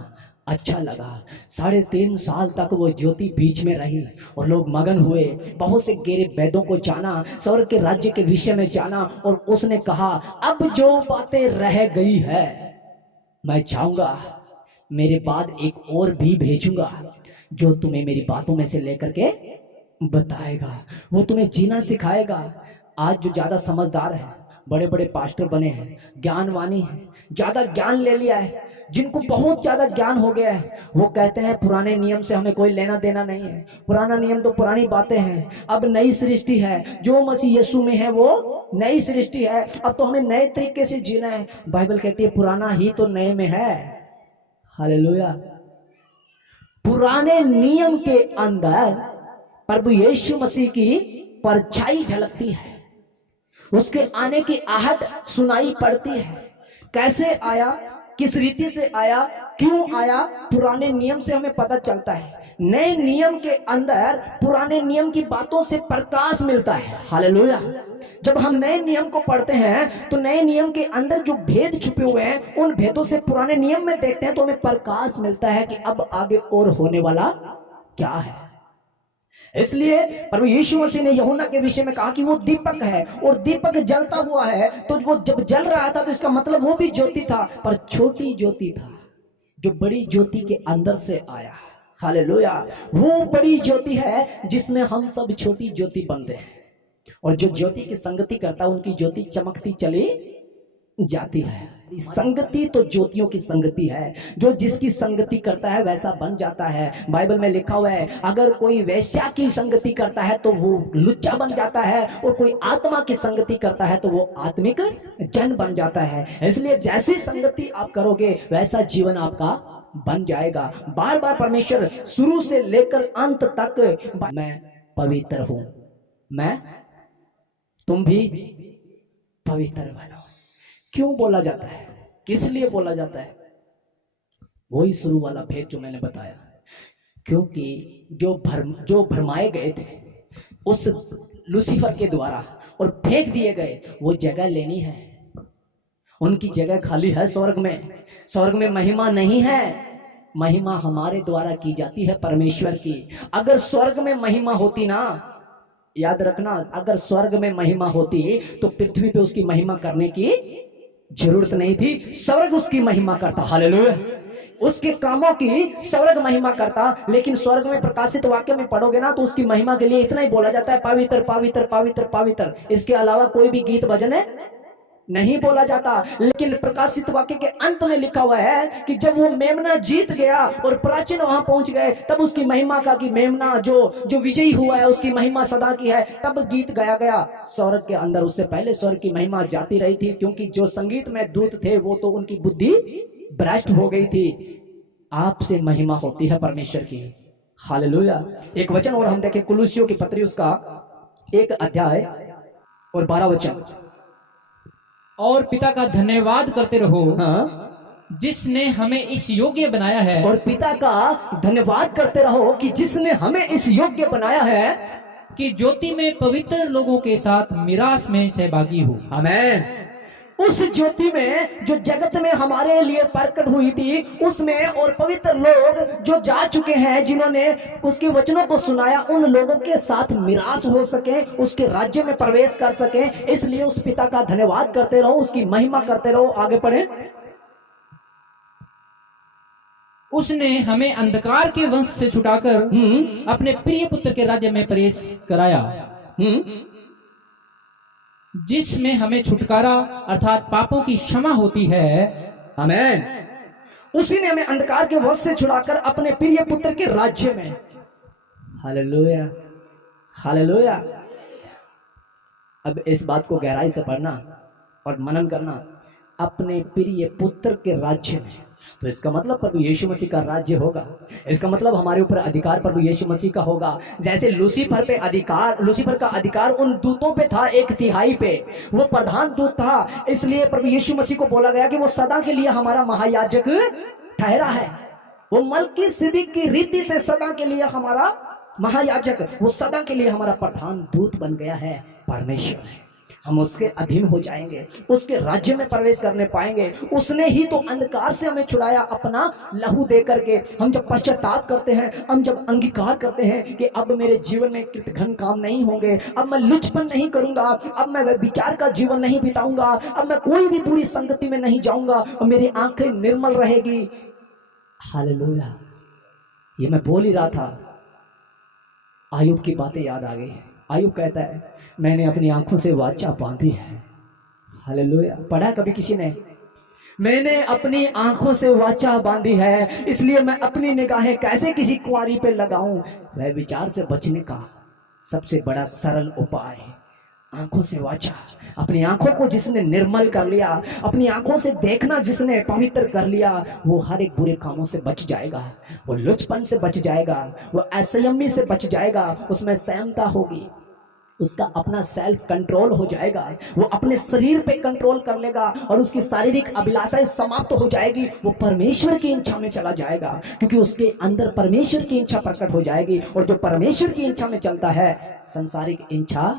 अच्छा लगा। 3.5 साल तक वो ज्योति बीच में रही और लोग मगन हुए, बहुत से गहरे वेदों को जाना, स्वर्ग के राज्य के विषय में जाना। और उसने कहा अब जो बातें रह गई है मैं चाहूंगा मेरे बाद एक और भी भेजूंगा जो तुम्हें मेरी बातों में से लेकर के बताएगा, वो तुम्हें जीना सिखाएगा। आज जो ज्यादा समझदार है, बड़े बड़े पास्टर बने हैं, ज्ञानवानी है, ज्यादा ज्ञान ले लिया है, जिनको बहुत ज्यादा ज्ञान हो गया है, वो कहते हैं पुराने नियम से हमें कोई लेना देना नहीं है, पुराना नियम तो पुरानी बातें हैं, अब नई सृष्टि है, जो मसीह यीशु में है वो नई सृष्टि है, अब तो हमें नए तरीके से जीना है। बाइबल कहती है पुराना ही तो नए में है। हालेलुया। पुराने नियम के अंदर प्रभु यीशु मसीह की परछाई झलकती है, उसके आने की आहट सुनाई पड़ती है। कैसे आया, किस रीति से आया, क्यों आया, पुराने नियम से हमें पता चलता है। नए नियम के अंदर पुराने नियम की बातों से प्रकाश मिलता है। हालेलुया। जब हम नए नियम को पढ़ते हैं तो नए नियम के अंदर जो भेद छुपे हुए हैं उन भेदों से पुराने नियम में देखते हैं तो हमें प्रकाश मिलता है कि अब आगे और होने वाला क्या है। इसलिए प्रभु यीशु मसीह ने यूहन्ना के विषय में कहा कि वो दीपक है और दीपक जलता हुआ है। तो वो जब जल रहा था तो इसका मतलब वो भी ज्योति था, पर छोटी ज्योति था जो बड़ी ज्योति के अंदर से आया। हालेलुया। वो बड़ी ज्योति है जिसमें हम सब छोटी ज्योति बनते हैं, और जो ज्योति की संगति करता है उनकी ज्योति चमकती चली जाती है। संगति तो ज्योतियों की संगति है, जो जिसकी संगति करता है वैसा बन जाता है। बाइबल में लिखा हुआ है, अगर कोई वेश्या की संगति करता है तो वो लुच्चा बन जाता है, और कोई आत्मा की संगति करता है तो वो आत्मिक जन बन जाता है। इसलिए जैसी संगति आप करोगे वैसा जीवन आपका बन जाएगा। बार बार परमेश्वर शुरू से लेकर अंत तक, मैं पवित्र हूं, मैं तुम भी पवित्र बनो। क्यों बोला जाता है, किस लिए बोला जाता है? वही शुरू वाला भेद जो मैंने बताया, क्योंकि जो भरमाए गए थे उस लूसीफर के द्वारा और फेंक दिए गए, वो जगह लेनी है। उनकी जगह खाली है स्वर्ग में। स्वर्ग में महिमा नहीं है, महिमा हमारे द्वारा की जाती है परमेश्वर की। अगर स्वर्ग में महिमा होती ना, याद रखना, अगर स्वर्ग में महिमा होती तो पृथ्वी पे उसकी महिमा करने की जरूरत नहीं थी। स्वर्ग उसकी महिमा करता, हालेलुया। उसके कामों की स्वर्ग महिमा करता। लेकिन स्वर्ग में प्रकाशित वाक्य में पढ़ोगे ना तो उसकी महिमा के लिए इतना ही बोला जाता है, पवित्र पवित्र पवित्र पवित्र। इसके अलावा कोई भी गीत भजन नहीं बोला जाता। लेकिन प्रकाशित वाक्य के अंत में लिखा हुआ है कि जब वो मेमना जीत गया और प्राचीन वहां पहुंच गए, तब उसकी महिमा का कि मेमना जो विजयी हुआ है उसकी महिमा सदा की है, तब गीत गाया गया स्वर्ग के अंदर। उससे पहले स्वर्ग की महिमा जाती रही थी, क्योंकि जो संगीत में दूत थे वो तो उनकी बुद्धि भ्रष्ट हो गई थी। आपसे महिमा होती है परमेश्वर की, हालेलुया। एक वचन और हम देखें, कुलुसियों की पत्री उसका 1 अध्याय और 12 वचन। और पिता का धन्यवाद करते रहो, हाँ, जिसने हमें इस योग्य बनाया है। और पिता का धन्यवाद करते रहो कि जिसने हमें इस योग्य बनाया है कि ज्योति में पवित्र लोगों के साथ मिरास में सहभागी हो। आमेन। उस ज्योति में जो जगत में हमारे लिए प्रकट हुई थी, उसमें और पवित्र लोग जो जा चुके हैं, जिन्होंने उसके वचनों को सुनाया, उन लोगों के साथ मिरास हो सके, उसके राज्य में प्रवेश कर सके। इसलिए उस पिता का धन्यवाद करते रहो, उसकी महिमा करते रहो। आगे पढ़े। उसने हमें अंधकार के वंश से छुटाकर अपने प्रिय पुत्र के राज्य में प्रवेश कराया, जिसमें हमें छुटकारा अर्थात पापों की क्षमा होती है। आमेन। उसी ने हमें अंधकार के वश से छुड़ाकर अपने प्रिय पुत्र के राज्य में, हालेलुया हालेलुया। अब इस बात को गहराई से पढ़ना और मनन करना, अपने प्रिय पुत्र के राज्य में। तो इसका मतलब प्रभु यीशु मसीह का राज्य होगा। इसका मतलब हमारे ऊपर अधिकार प्रभु यीशु मसीह का होगा। जैसे लूसीफर पे अधिकार, लूसीफर का अधिकार उन दूतों पे था 1/3 पे, वो प्रधान दूत था। इसलिए प्रभु यीशु मसीह को बोला गया कि वो सदा के लिए हमारा महायाजक ठहरा है। वो मलकीसिदक की रीति से सदा के लिए हमारा महायाजक, वो सदा के लिए हमारा प्रधान दूत बन गया है। परमेश्वर है, हम उसके अधीन हो जाएंगे, उसके राज्य में प्रवेश करने पाएंगे। उसने ही तो अंधकार से हमें छुड़ाया अपना लहू दे करके। हम जब पश्चाताप करते हैं, हम जब अंगीकार करते हैं कि अब मेरे जीवन में कृतघ्न काम नहीं होंगे, अब मैं लुचपन नहीं करूंगा, अब मैं विचार का जीवन नहीं बिताऊंगा, अब मैं कोई भी बुरी संगति में नहीं जाऊंगा, और मेरी आंखें निर्मल रहेगी। हालेलुया। ये मैं बोल ही रहा था, आयुब की बातें याद आ गई। आयुब कहता है, मैंने अपनी आंखों से वाचा बांधी है। हालेलुया। पढ़ा कभी किसी ने? मैंने अपनी आंखों से वाचा बांधी है, इसलिए मैं अपनी निगाहें कैसे किसी कुंवारी पे लगाऊं। वह विचार से बचने का सबसे बड़ा सरल उपाय है आंखों से वाचा। अपनी आंखों को जिसने निर्मल कर लिया, अपनी आंखों से देखना जिसने पवित्र कर लिया, वो हर एक बुरे कामों से बच जाएगा, वो लुचपन से बच जाएगा, वो असंयमी से बच जाएगा। उसमें संयमता होगी, उसका अपना सेल्फ कंट्रोल हो जाएगा, वो अपने शरीर पे कंट्रोल कर लेगा और उसकी शारीरिक अभिलाषाएं समाप्त हो जाएगी। वो परमेश्वर की इच्छा में चला जाएगा, क्योंकि उसके अंदर परमेश्वर की इच्छा प्रकट हो जाएगी। और जो परमेश्वर की इच्छा में चलता है, सांसारिक इच्छा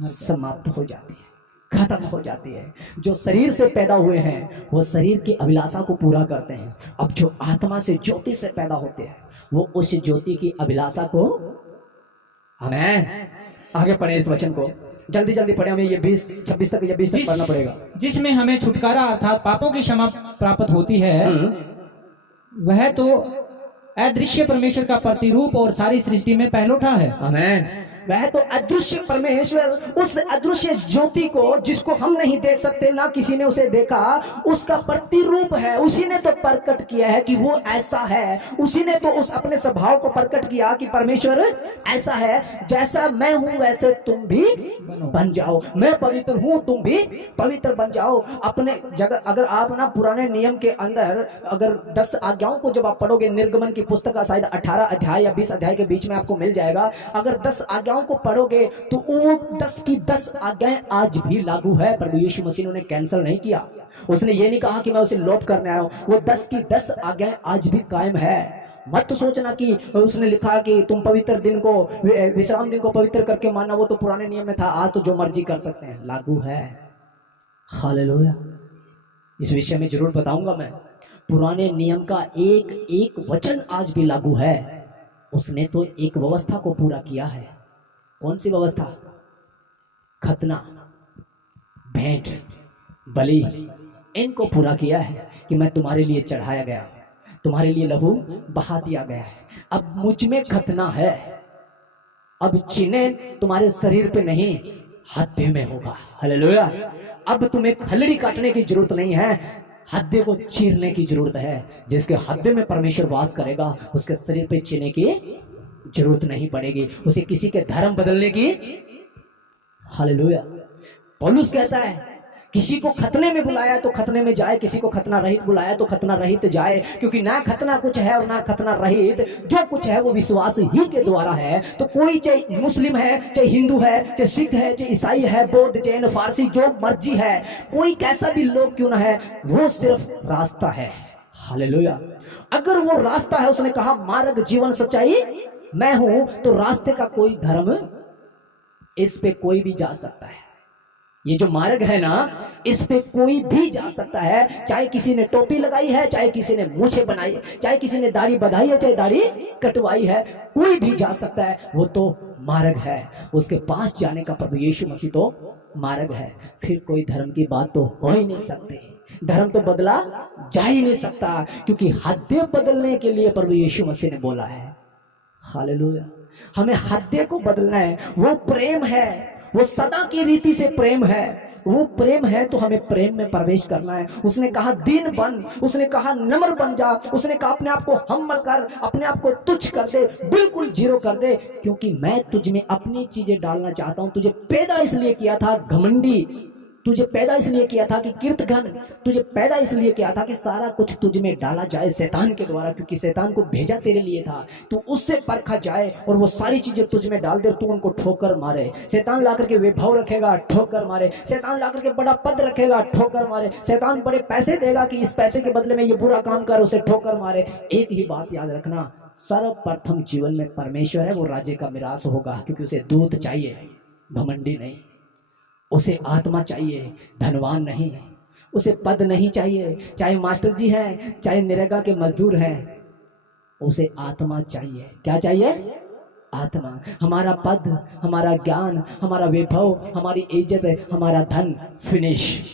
समाप्त हो जाती है, खत्म हो जाती है। जो शरीर से पैदा हुए हैं वो शरीर की अभिलाषा को पूरा करते हैं। अब जो आत्मा से, ज्योति से पैदा होते हैं, वो उस ज्योति की अभिलाषा को, आमेन। आगे पढ़े इस वचन को, जल्दी जल्दी पढ़े, हमें ये 20-26 तक या 20 तक पढ़ना पड़ेगा। जिसमें हमें छुटकारा अर्थात पापों की क्षमा प्राप्त होती है, वह तो अदृश्य परमेश्वर का प्रतिरूप और सारी सृष्टि में पहलोठा है। आमेन। वह तो अदृश्य परमेश्वर, उस अदृश्य ज्योति को जिसको हम नहीं देख सकते, ना किसी ने उसे देखा, उसका प्रतिरूप है। उसी ने तो प्रकट किया है कि वो ऐसा है। उसी ने तो उस अपने स्वभाव को प्रकट किया कि परमेश्वर ऐसा है, जैसा मैं हूं वैसे तुम भी बन जाओ। मैं पवित्र हूं, तुम भी पवित्र बन जाओ। अपने जगह अगर आप ना पुराने नियम के अंदर अगर 10 आज्ञाओं को जब आप पढ़ोगे, निर्गमन की पुस्तक का शायद 18 अध्याय या 20 अध्याय के बीच में आपको मिल जाएगा। अगर 10 आज्ञाओं को पढ़ोगे तो वो 10 की 10 आज्ञाएं आज भी लागू है। प्रभु यीशु मसीह ने उन्हें कैंसिल नहीं किया। उसने ये नहीं कहा कि मैं उसे लोप करने आया हूं। वो 10 की 10 आज्ञाएं आज भी कायम है। मत सोचना कि उसने लिखा कि तुम पवित्र दिन को, विश्राम दिन को पवित्र करके मानना, वो तो पुराने नियम में था। आज तो जो मर्जी कर सकते हैं, लागू है। हालेलुया। इस विषय में जरूर बताऊंगा मैं। पुराने नियम का एक एक वचन आज भी लागू है। उसने तो एक व्यवस्था को पूरा किया है। कौन सी व्यवस्था? खतना, भेंट, बलि, इनको पूरा किया है कि मैं तुम्हारे लिए चढ़ाया गया, तुम्हारे लिए लहू बहा दिया गया है। अब मुझ में खतना है। अब चिन्ह तुम्हारे शरीर पे नहीं, हड्डी में होगा। हालेलुया। अब तुम्हें खलड़ी काटने की जरूरत नहीं है, हड्डी को चीरने की जरूरत है। जिसके हड्डी में परमेश्वर वास करेगा, उसके शरीर पे चिन्ह की जरूरत नहीं पड़ेगी, उसे किसी के धर्म बदलने की। हालेलुया। पौलुस कहता है किसी को खतने में बुलाया तो खतने में जाए, किसी को खतना रहित बुलाया तो खतना रहित जाए। क्योंकि ना खतना कुछ है और ना खतना रहित, जो कुछ है वो विश्वास ही के द्वारा है। तो कोई चाहे मुस्लिम है, चाहे हिंदू है, चाहे सिख है, चाहे ईसाई है, बौद्ध, जैन, फारसी, जो मर्जी है, कोई कैसा भी लोग क्यों ना है, वो सिर्फ रास्ता है। हालेलुया। अगर वो रास्ता है, उसने कहा मार्ग, जीवन, सच्चाई मैं हूं, तो रास्ते का कोई धर्म, इस पे कोई भी जा सकता है। ये जो मार्ग है ना, इस पे कोई भी जा सकता है। चाहे किसी ने टोपी लगाई है, चाहे किसी ने मूछें बनाई है, चाहे किसी ने दाढ़ी बधाई है, चाहे दाढ़ी कटवाई है, कोई भी जा सकता है। वो तो मार्ग है। उसके पास जाने का प्रभु यीशु मसीह तो मार्ग है। फिर कोई धर्म की बात तो हो ही नहीं सकती। धर्म तो बदला जा ही नहीं सकता, क्योंकि हद्दें बदलने के लिए प्रभु यीशु मसीह ने बोला है। हालेलुया। हमें हद्दें को बदलना है। वो प्रेम है, वो सदा की रीति से प्रेम है। वो प्रेम है तो हमें प्रेम में प्रवेश करना है। उसने कहा दीन बन, उसने कहा नम्र बन जा, उसने कहा अपने आप को हम्बल कर, अपने आप को तुच्छ कर दे, बिल्कुल जीरो कर दे, क्योंकि मैं तुझ में अपनी चीजें डालना चाहता हूं। तुझे पैदा इसलिए किया था घमंडी, तुझे पैदा इसलिए किया था कि कीर्तघन, तुझे पैदा इसलिए किया था कि सारा कुछ तुझ में डाला जाए शैतान के द्वारा, क्योंकि शैतान को भेजा तेरे लिए था। तू उससे परखा जाए और वो सारी चीजें तुझ में डाल दे, तू उनको ठोकर मारे। शैतान ला करके वैभव रखेगा, ठोकर मारे। शैतान ला करके बड़ा पद रखेगा, ठोकर मारे। शैतान बड़े पैसे देगा कि इस पैसे के बदले में ये बुरा काम कर, उसे ठोकर मारे। एक ही बात याद रखना, सर्वप्रथम जीवन में परमेश्वर है, वो राज्य का मिरास होगा, क्योंकि उसे दूत चाहिए, घमंडी नहीं। उसे आत्मा चाहिए, धनवान नहीं। उसे पद नहीं चाहिए, चाहे मास्टर जी हैं, चाहे निरेगा के मजदूर हैं, उसे आत्मा चाहिए। क्या चाहिए? आत्मा। हमारा पद, हमारा ज्ञान, हमारा वैभव, हमारी इज्जत, हमारा धन, फिनिश,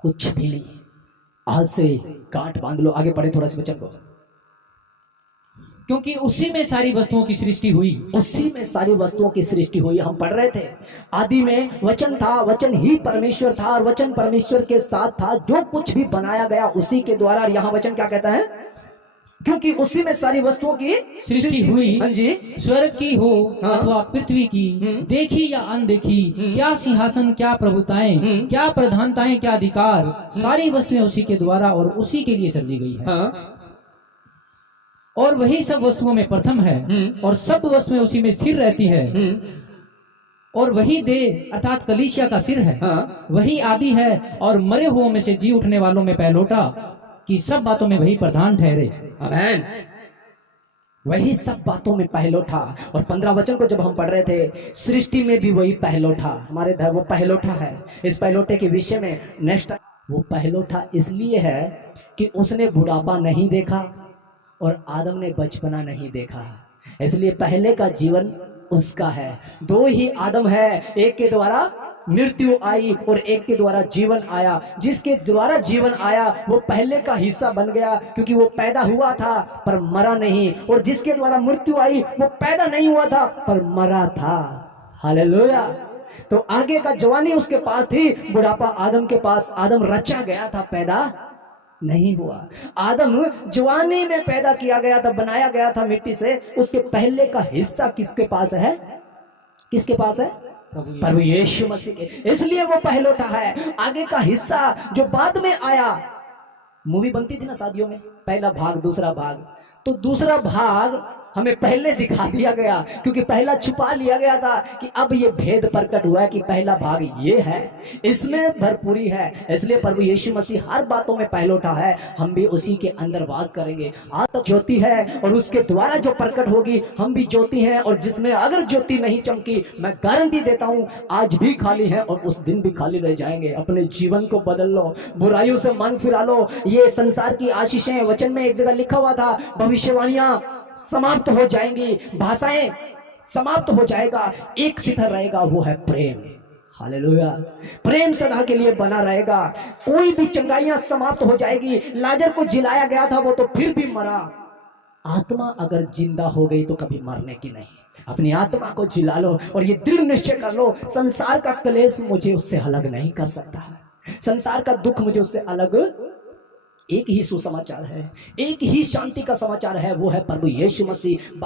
कुछ भी नहीं। आज से गांठ बांध लो। आगे पढ़े थोड़ा सा वचन को। क्योंकि उसी में सारी वस्तुओं की सृष्टि हुई। उसी में सारी वस्तुओं की सृष्टि हुई। हम पढ़ रहे थे, आदि में वचन था, वचन ही परमेश्वर था और वचन परमेश्वर के साथ था। जो कुछ भी बनाया गया उसी के द्वारा। यहाँ वचन क्या कहता है? क्योंकि उसी में सारी वस्तुओं की सृष्टि हुई। हाँ जी। स्वर्ग की हो अथवा पृथ्वी की, देखी या अनदेखी, क्या सिंहासन, क्या प्रभुताएं, क्या प्रधानताएं, क्या अधिकार, सारी वस्तुएं उसी के द्वारा और उसी के लिए सृजी गई है। और वही सब वस्तुओं में प्रथम है और सब वस्तुएं उसी में स्थिर रहती है। और वही देह अर्थात कलीसिया का सिर है। वही आदि है और मरे हुओं में से जी उठने वालों में पहलोटा, कि सब बातों में वही प्रधान ठहरे। आमेन। वही सब बातों में पहलोठा। और 15 वचन को जब हम पढ़ रहे थे, सृष्टि में भी वही पहलोठा। हमारे धर्म वो पहलोठा है। इस पहलोटे के विषय में नेक्स्ट, वो पहलोठा इसलिए है कि उसने बुढ़ापा नहीं देखा और आदम ने बचपना नहीं देखा, इसलिए पहले का जीवन उसका है। दो ही आदम है, एक के द्वारा मृत्यु आई और एक के द्वारा जीवन आया। जिसके द्वारा जीवन आया वो पहले का हिस्सा बन गया, क्योंकि वो पैदा हुआ था पर मरा नहीं। और जिसके द्वारा मृत्यु आई वो पैदा नहीं हुआ था पर मरा था। हालेलुया। तो आगे का जवानी उसके पास थी, बुढ़ापा आदम के पास। आदम रचा गया था, पैदा नहीं हुआ। आदम जवानी में पैदा किया गया था, बनाया गया था मिट्टी से। उसके पहले का हिस्सा किसके पास है? किसके पास है? प्रभु यीशु मसीह के। इसलिए वो पहलोटा है। आगे का हिस्सा जो बाद में आया, मूवी बनती थी ना शादियों में, पहला भाग दूसरा भाग, तो दूसरा भाग हमें पहले दिखा दिया गया, क्योंकि पहला छुपा लिया गया था कि अब ये भेद प्रकट हुआ है कि पहला भाग ये है, इसमें भरपूरी है। इसलिए प्रभु यीशु मसीह हर बातों में पहलोटा है। हम भी उसी के अंदर वास करेंगे। आज तक ज्योति है और उसके द्वारा जो प्रकट होगी, हम भी ज्योति हैं। और जिसमें अगर ज्योति नहीं चमकी, मैं गारंटी देता हूं आज भी खाली है और उस दिन भी खाली रह जाएंगे। अपने जीवन को बदल लो, बुराइयों से मन फिरा लो। ये संसार की आशीषें, वचन में एक जगह लिखा हुआ था, भविष्यवाणियां समाप्त हो जाएंगी, भाषाएं समाप्त हो जाएगा, एक शिखर रहेगा, वो है प्रेम। हालेलुया। प्रेम सदा के लिए बना रहेगा। कोई भी चंगाइयां समाप्त हो जाएगी। लाजर को जिलाया गया था, वो तो फिर भी मरा। आत्मा अगर जिंदा हो गई तो कभी मरने की नहीं। अपनी आत्मा को जिला लो और ये दृढ़ निश्चय कर लो, संसार का क्लेश मुझे उससे अलग नहीं कर सकता है। संसार का दुख मुझे उससे अलग। एक ही सुसमाचार है, एक ही शांति का समाचार है, वो है प्रभु यीशु मसीह।